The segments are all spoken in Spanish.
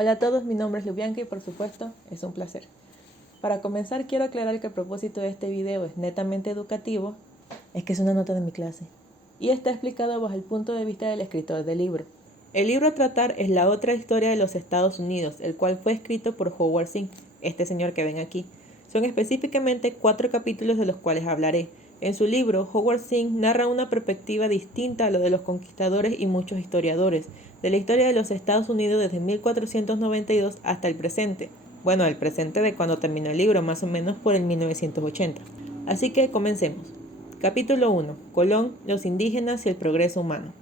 Hola a todos, mi nombre es Lubianca y por supuesto es un placer. Para comenzar quiero aclarar que el propósito de este video es netamente educativo, es que es una nota de mi clase, y está explicado bajo el punto de vista del escritor del libro. El libro a tratar es La otra historia de los Estados Unidos, el cual fue escrito por Howard Zinn, este señor que ven aquí. Son específicamente 4 capítulos de los cuales hablaré. En su libro, Howard Zinn narra una perspectiva distinta a lo de los conquistadores y muchos historiadores, de la historia de los Estados Unidos desde 1492 hasta el presente. Bueno, el presente de cuando terminó el libro, más o menos por el 1980. Así que comencemos. Capítulo 1. Colón, los indígenas y el progreso humano.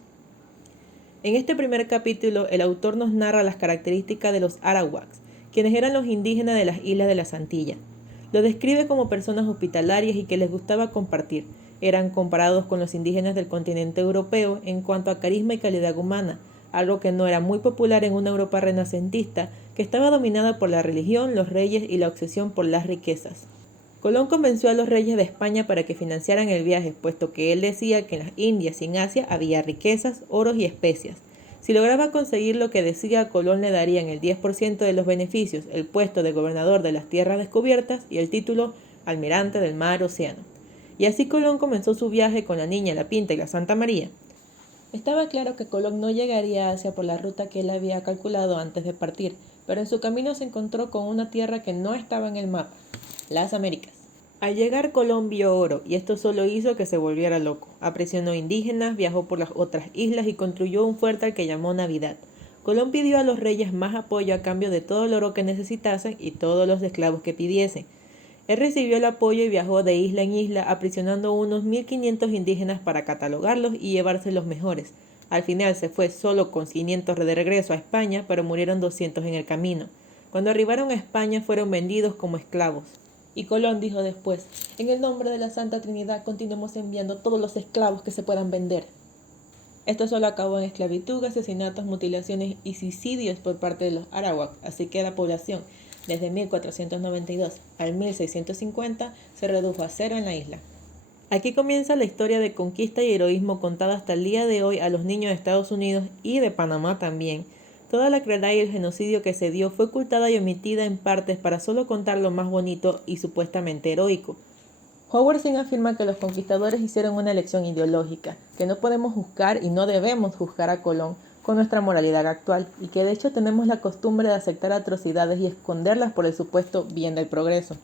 En este primer capítulo, el autor nos narra las características de los arawaks, quienes eran los indígenas de las islas de las Antillas. Los describe como personas hospitalarias y que les gustaba compartir. Eran comparados con los indígenas del continente europeo en cuanto a carisma y calidad humana, algo que no era muy popular en una Europa renacentista que estaba dominada por la religión, los reyes y la obsesión por las riquezas. Colón convenció a los reyes de España para que financiaran el viaje, puesto que él decía que en las Indias y en Asia había riquezas, oros y especias. Si lograba conseguir lo que decía, Colón le darían el 10% de los beneficios, el puesto de gobernador de las tierras descubiertas y el título almirante del mar océano. Y así Colón comenzó su viaje con la Niña, la Pinta y la Santa María. Estaba claro que Colón no llegaría a Asia por la ruta que él había calculado antes de partir, pero en su camino se encontró con una tierra que no estaba en el mapa, las Américas. Al llegar Colón vio oro, y esto solo hizo que se volviera loco. Apresionó indígenas, viajó por las otras islas y construyó un fuerte al que llamó Navidad. Colón pidió a los reyes más apoyo a cambio de todo el oro que necesitasen y todos los esclavos que pidiesen. Él recibió el apoyo y viajó de isla en isla, aprisionando unos 1500 indígenas para catalogarlos y llevarse los mejores. Al final se fue solo con 500 de regreso a España, pero murieron 200 en el camino. Cuando arribaron a España fueron vendidos como esclavos. Y Colón dijo después: en el nombre de la Santa Trinidad continuemos enviando todos los esclavos que se puedan vender. Esto solo acabó en esclavitud, asesinatos, mutilaciones y suicidios por parte de los arawak, así que la población desde 1492 al 1650 se redujo a 0 en la isla. Aquí comienza la historia de conquista y heroísmo contada hasta el día de hoy a los niños de Estados Unidos y de Panamá también. Toda la crueldad y el genocidio que se dio fue ocultada y omitida en partes para solo contar lo más bonito y supuestamente heroico. Howard Zinn afirma que los conquistadores hicieron una elección ideológica, que no podemos juzgar y no debemos juzgar a Colón con nuestra moralidad actual, y que de hecho tenemos la costumbre de aceptar atrocidades y esconderlas por el supuesto bien del progreso.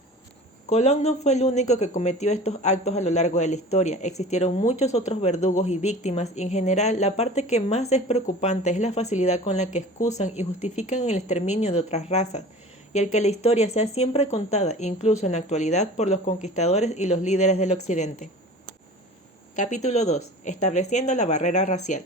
Colón no fue el único que cometió estos actos a lo largo de la historia. Existieron muchos otros verdugos y víctimas, y en general la parte que más es preocupante es la facilidad con la que excusan y justifican el exterminio de otras razas, y el que la historia sea siempre contada, incluso en la actualidad, por los conquistadores y los líderes del occidente. Capítulo 2. Estableciendo la barrera racial.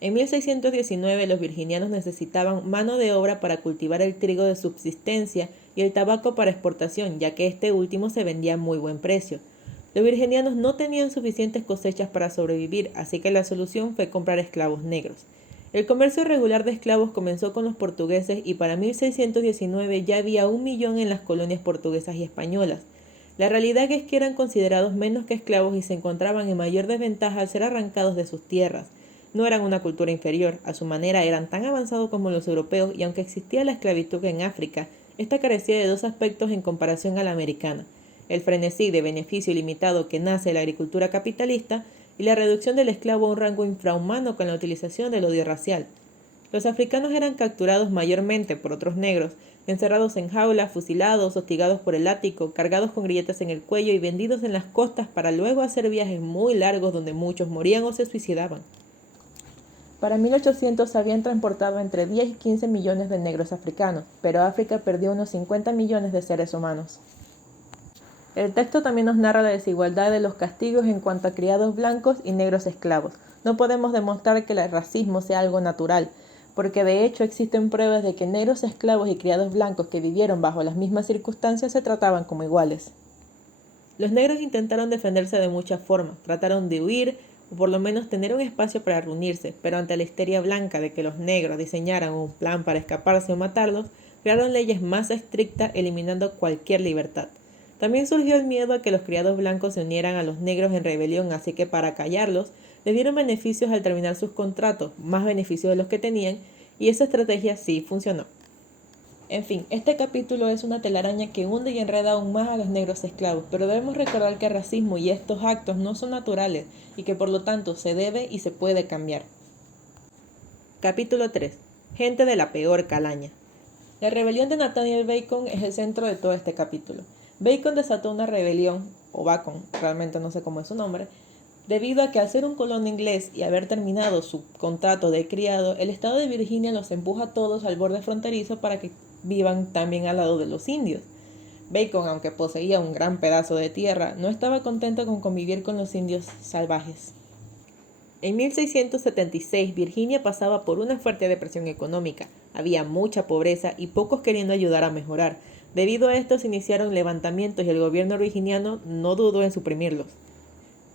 En 1619 los virginianos necesitaban mano de obra para cultivar el trigo de subsistencia y el tabaco para exportación, ya que este último se vendía a muy buen precio. Los virginianos no tenían suficientes cosechas para sobrevivir, así que la solución fue comprar esclavos negros. El comercio regular de esclavos comenzó con los portugueses y para 1619 ya había 1 millón en las colonias portuguesas y españolas. La realidad es que eran considerados menos que esclavos y se encontraban en mayor desventaja al ser arrancados de sus tierras. No eran una cultura inferior, a su manera eran tan avanzados como los europeos y aunque existía la esclavitud en África, esta carecía de 2 aspectos en comparación a la americana: el frenesí de beneficio ilimitado que nace de la agricultura capitalista y la reducción del esclavo a un rango infrahumano con la utilización del odio racial. Los africanos eran capturados mayormente por otros negros, encerrados en jaulas, fusilados, hostigados por el látigo, cargados con grilletes en el cuello y vendidos en las costas para luego hacer viajes muy largos donde muchos morían o se suicidaban. Para 1800 se habían transportado entre 10 y 15 millones de negros africanos, pero África perdió unos 50 millones de seres humanos. El texto también nos narra la desigualdad de los castigos en cuanto a criados blancos y negros esclavos. No podemos demostrar que el racismo sea algo natural, porque de hecho existen pruebas de que negros esclavos y criados blancos que vivieron bajo las mismas circunstancias se trataban como iguales. Los negros intentaron defenderse de muchas formas, trataron de huir o por lo menos tener un espacio para reunirse, pero ante la histeria blanca de que los negros diseñaran un plan para escaparse o matarlos, crearon leyes más estrictas eliminando cualquier libertad. También surgió el miedo a que los criados blancos se unieran a los negros en rebelión, así que para callarlos, les dieron beneficios al terminar sus contratos, más beneficios de los que tenían, y esa estrategia sí funcionó. En fin, este capítulo es una telaraña que hunde y enreda aún más a los negros esclavos, pero debemos recordar que el racismo y estos actos no son naturales y que por lo tanto se debe y se puede cambiar. Capítulo 3. Gente de la peor calaña. La rebelión de Nathaniel Bacon es el centro de todo este capítulo. Bacon desató una rebelión, o Bacon, realmente no sé cómo es su nombre, debido a que al ser un colono inglés y haber terminado su contrato de criado, el estado de Virginia los empuja a todos al borde fronterizo para que vivan también al lado de los indios. Bacon, aunque poseía un gran pedazo de tierra, no estaba contento con convivir con los indios salvajes. En 1676, Virginia pasaba por una fuerte depresión económica. Había mucha pobreza y pocos queriendo ayudar a mejorar. Debido a esto se iniciaron levantamientos y el gobierno virginiano no dudó en suprimirlos.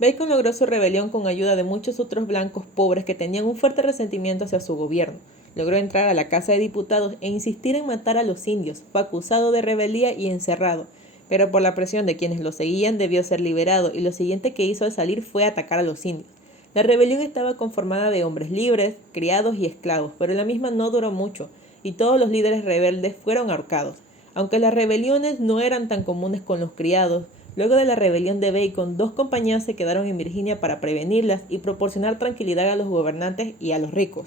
Bacon logró su rebelión con ayuda de muchos otros blancos pobres que tenían un fuerte resentimiento hacia su gobierno. Logró entrar a la Casa de Diputados e insistir en matar a los indios. Fue acusado de rebeldía y encerrado, pero por la presión de quienes lo seguían debió ser liberado y lo siguiente que hizo al salir fue atacar a los indios. La rebelión estaba conformada de hombres libres, criados y esclavos, pero la misma no duró mucho y todos los líderes rebeldes fueron ahorcados. Aunque las rebeliones no eran tan comunes con los criados, luego de la rebelión de Bacon, 2 compañías se quedaron en Virginia para prevenirlas y proporcionar tranquilidad a los gobernantes y a los ricos.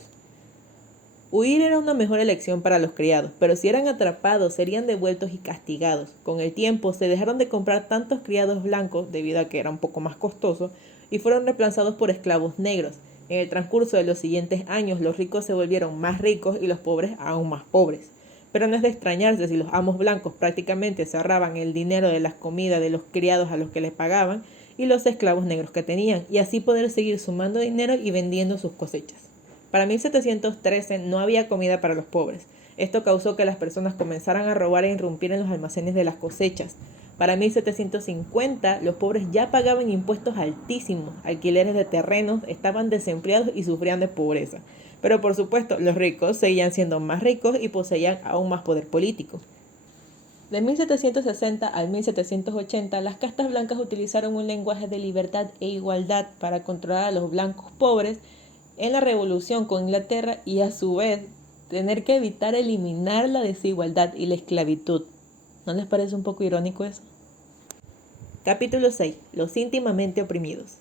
Huir era una mejor elección para los criados, pero si eran atrapados serían devueltos y castigados. Con el tiempo se dejaron de comprar tantos criados blancos debido a que era un poco más costoso y fueron reemplazados por esclavos negros. En el transcurso de los siguientes años los ricos se volvieron más ricos y los pobres aún más pobres. Pero no es de extrañarse si los amos blancos prácticamente se ahorraban el dinero de las comidas de los criados a los que les pagaban y los esclavos negros que tenían, y así poder seguir sumando dinero y vendiendo sus cosechas. Para 1713 no había comida para los pobres. Esto causó que las personas comenzaran a robar e irrumpir en los almacenes de las cosechas. Para 1750 los pobres ya pagaban impuestos altísimos, alquileres de terrenos, estaban desempleados y sufrían de pobreza. Pero por supuesto, los ricos seguían siendo más ricos y poseían aún más poder político. De 1760 al 1780, las castas blancas utilizaron un lenguaje de libertad e igualdad para controlar a los blancos pobres en la revolución con Inglaterra y a su vez tener que evitar eliminar la desigualdad y la esclavitud. ¿No les parece un poco irónico eso? Capítulo 6. Los íntimamente oprimidos.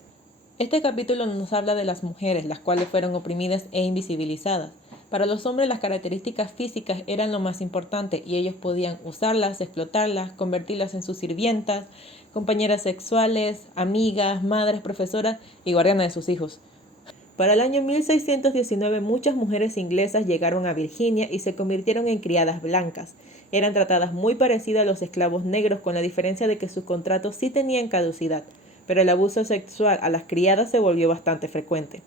Este capítulo nos habla de las mujeres, las cuales fueron oprimidas e invisibilizadas. Para los hombres las características físicas eran lo más importante y ellos podían usarlas, explotarlas, convertirlas en sus sirvientas, compañeras sexuales, amigas, madres, profesoras y guardianas de sus hijos. Para el año 1619 muchas mujeres inglesas llegaron a Virginia y se convirtieron en criadas blancas. Eran tratadas muy parecidas a los esclavos negros, con la diferencia de que sus contratos sí tenían caducidad, pero el abuso sexual a las criadas se volvió bastante frecuente.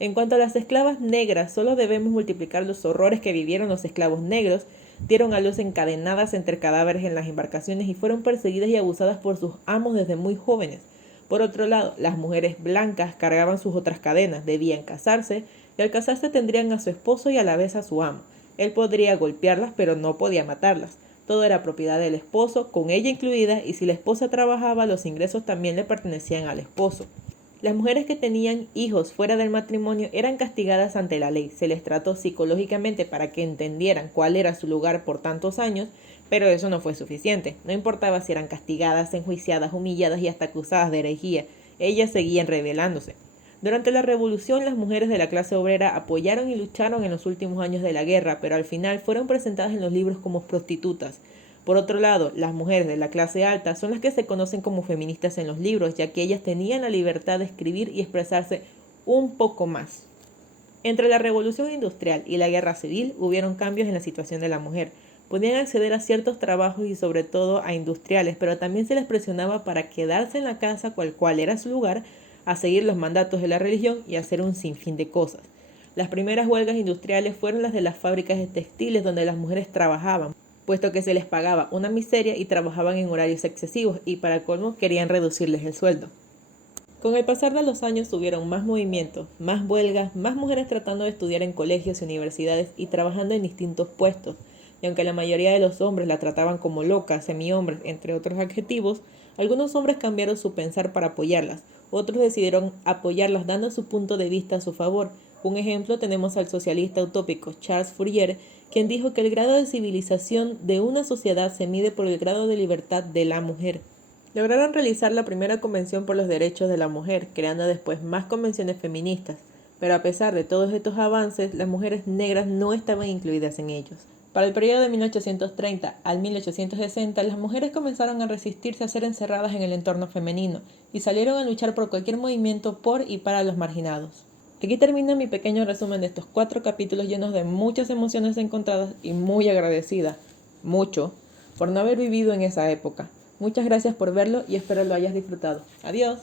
En cuanto a las esclavas negras, solo debemos multiplicar los horrores que vivieron los esclavos negros. Dieron a luz encadenadas entre cadáveres en las embarcaciones y fueron perseguidas y abusadas por sus amos desde muy jóvenes. Por otro lado, las mujeres blancas cargaban sus otras cadenas, debían casarse, y al casarse tendrían a su esposo y a la vez a su amo. Él podría golpearlas, pero no podía matarlas. Todo era propiedad del esposo, con ella incluida, y si la esposa trabajaba, los ingresos también le pertenecían al esposo. Las mujeres que tenían hijos fuera del matrimonio eran castigadas ante la ley. Se les trató psicológicamente para que entendieran cuál era su lugar por tantos años, pero eso no fue suficiente. No importaba si eran castigadas, enjuiciadas, humilladas y hasta acusadas de herejía, ellas seguían rebelándose. Durante la revolución, las mujeres de la clase obrera apoyaron y lucharon en los últimos años de la guerra, pero al final fueron presentadas en los libros como prostitutas. Por otro lado, las mujeres de la clase alta son las que se conocen como feministas en los libros, ya que ellas tenían la libertad de escribir y expresarse un poco más. Entre la revolución industrial y la guerra civil hubieron cambios en la situación de la mujer. Podían acceder a ciertos trabajos y sobre todo a industriales, pero también se les presionaba para quedarse en la casa cual era su lugar, a seguir los mandatos de la religión y a hacer un sinfín de cosas. Las primeras huelgas industriales fueron las de las fábricas de textiles donde las mujeres trabajaban, puesto que se les pagaba una miseria y trabajaban en horarios excesivos y para colmo querían reducirles el sueldo. Con el pasar de los años hubieron más movimientos, más huelgas, más mujeres tratando de estudiar en colegios y universidades y trabajando en distintos puestos, y aunque la mayoría de los hombres la trataban como locas, semi-hombres, entre otros adjetivos, algunos hombres cambiaron su pensar para apoyarlas, otros decidieron apoyarlas dando su punto de vista a su favor. Un ejemplo tenemos al socialista utópico Charles Fourier, quien dijo que el grado de civilización de una sociedad se mide por el grado de libertad de la mujer. Lograron realizar la primera convención por los derechos de la mujer, creando después más convenciones feministas, pero a pesar de todos estos avances, las mujeres negras no estaban incluidas en ellos. Para el periodo de 1830 al 1860, las mujeres comenzaron a resistirse a ser encerradas en el entorno femenino y salieron a luchar por cualquier movimiento por y para los marginados. Aquí termina mi pequeño resumen de estos 4 capítulos llenos de muchas emociones encontradas y muy agradecida, mucho, por no haber vivido en esa época. Muchas gracias por verlo y espero lo hayas disfrutado. Adiós.